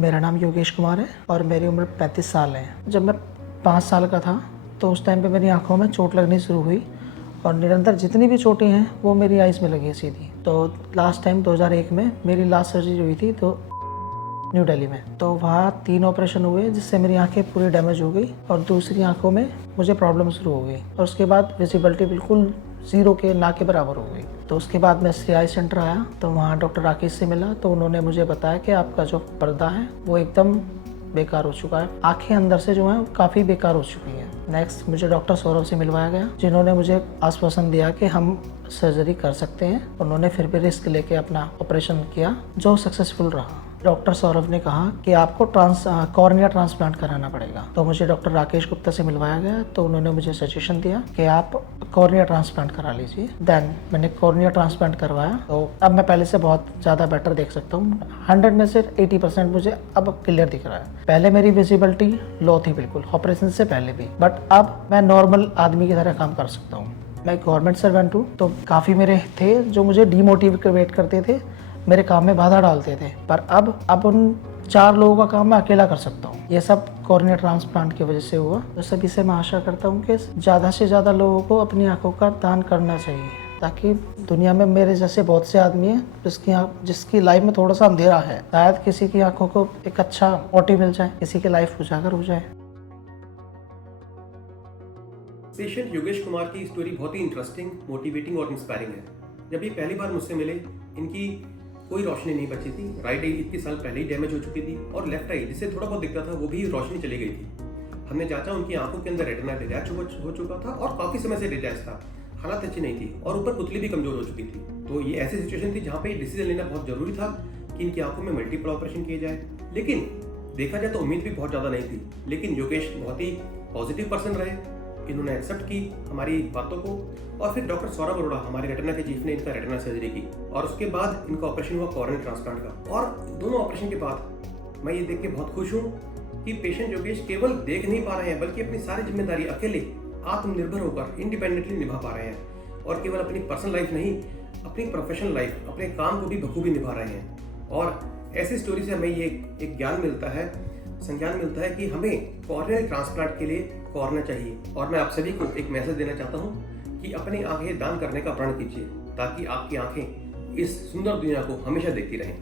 मेरा नाम योगेश कुमार है और मेरी उम्र 35 साल है। जब मैं 5 साल का था तो उस टाइम पे मेरी आंखों में चोट लगनी शुरू हुई और निरंतर जितनी भी चोटें हैं वो मेरी आइज़ में लगी है सीधी। तो लास्ट टाइम 2001 में मेरी लास्ट सर्जरी हुई थी तो न्यू दिल्ली में। तो वहाँ 3 ऑपरेशन हुए जिससे मेरी आंखें पूरी डैमेज हो गई और दूसरी आंखों में मुझे प्रॉब्लम शुरू हो गई और उसके बाद विजिबिलिटी बिल्कुल ज़ीरो के ना के बराबर हो गई। तो उसके बाद मैं श्री आई सेंटर आया तो वहाँ डॉक्टर राकेश से मिला तो उन्होंने मुझे बताया कि आपका जो पर्दा है वो एकदम बेकार हो चुका है, आंखें अंदर से जो है काफ़ी बेकार हो चुकी हैं। नेक्स्ट मुझे डॉक्टर सौरभ से मिलवाया गया जिन्होंने मुझे आश्वासन दिया कि हम सर्जरी कर सकते हैं। उन्होंने फिर भी रिस्क लेके अपना ऑपरेशन किया जो सक्सेसफुल रहा। डॉक्टर सौरभ ने कहा कि आपको कॉर्निया ट्रांसप्लांट कराना पड़ेगा। तो मुझे डॉक्टर राकेश गुप्ता से मिलवाया गया तो उन्होंने मुझे सजेशन दिया कि आप कॉर्निया ट्रांसप्लांट करा लीजिए। देन मैंने कॉर्निया ट्रांसप्लांट करवाया तो अब मैं पहले से बहुत ज़्यादा बेटर देख सकता हूँ। 100 में से 80% मुझे अब क्लियर दिख रहा है। पहले मेरी विजिबिलिटी लो थी बिल्कुल ऑपरेशन से पहले भी, बट अब मैं नॉर्मल आदमी की तरह काम कर सकता हूँ। मैं गवर्नमेंट सर्वेंट हूँ तो काफ़ी मेरे थे जो मुझे डीमोटिवेट करते थे, मेरे काम में बाधा डालते थे, पर अब उन 4 लोगों का काम मैं अकेला कर सकता हूँ। ये सब कॉर्निया ट्रांसप्लांट की वजह से हुआ। तो सभी से मैं आशा करता हूँ कि ज़्यादा से ज़्यादा लोगों को अपनी आंखों का दान करना चाहिए ताकि दुनिया में मेरे जैसे बहुत से आदमी हैं जिसकी लाइफ में थोड़ा सा अंधेरा है, शायद किसी की आंखों को एक अच्छा मोटिव मिल जाए, किसी की लाइफ उजागर हो जाए। पेशेंट योगेश कुमार की स्टोरी बहुत ही इंटरेस्टिंग, मोटिवेटिंग और इंस्पायरिंग है। जब ये पहली बार मुझसे मिले, इनकी कोई रोशनी नहीं बची थी। राइट आई इतने साल पहले ही डैमेज हो चुकी थी और लेफ्ट आई जिससे थोड़ा बहुत दिखता था वो भी रोशनी चली गई थी। हमने जांचा, उनकी आंखों के अंदर रेटिना डिटैच हो चुका था और काफी समय से डिटैच था, हालत अच्छी नहीं थी और ऊपर पुतली भी कमजोर हो चुकी थी। तो ये ऐसी सिचुएशन थी जहाँ पे डिसीजन लेना बहुत जरूरी था कि इनकी आंखों में मल्टीपल ऑपरेशन किए जाए। लेकिन देखा जाए तो उम्मीद भी बहुत ज्यादा नहीं थी, लेकिन योगेश बहुत ही पॉजिटिव पर्सन रहे। इन्होंने एक्सेप्ट की हमारी बातों को और फिर डॉक्टर सौरभ अरोड़ा हमारे रेटिना के चीफ ने इनका रेटिना सर्जरी की और उसके बाद इनका ऑपरेशन हुआ कॉर्निया ट्रांसप्लांट का। और दोनों ऑपरेशन के बाद मैं ये देख के बहुत खुश हूँ कि पेशेंट योगेश केवल देख नहीं पा रहे हैं बल्कि अपनी सारी जिम्मेदारी अकेले आत्मनिर्भर होकर इंडिपेंडेंटली निभा पा रहे हैं और केवल अपनी पर्सनल लाइफ नहीं, अपनी प्रोफेशनल लाइफ, अपने काम को भी बखूबी निभा रहे हैं। और ऐसी स्टोरी से हमें ये एक ज्ञान मिलता है, संज्ञान मिलता है कि हमें कॉर्नियल ट्रांसप्लांट के लिए कॉर्निया चाहिए। और मैं आप सभी को एक मैसेज देना चाहता हूँ कि अपनी आंखें दान करने का प्रण कीजिए ताकि आपकी आंखें इस सुंदर दुनिया को हमेशा देखती रहें।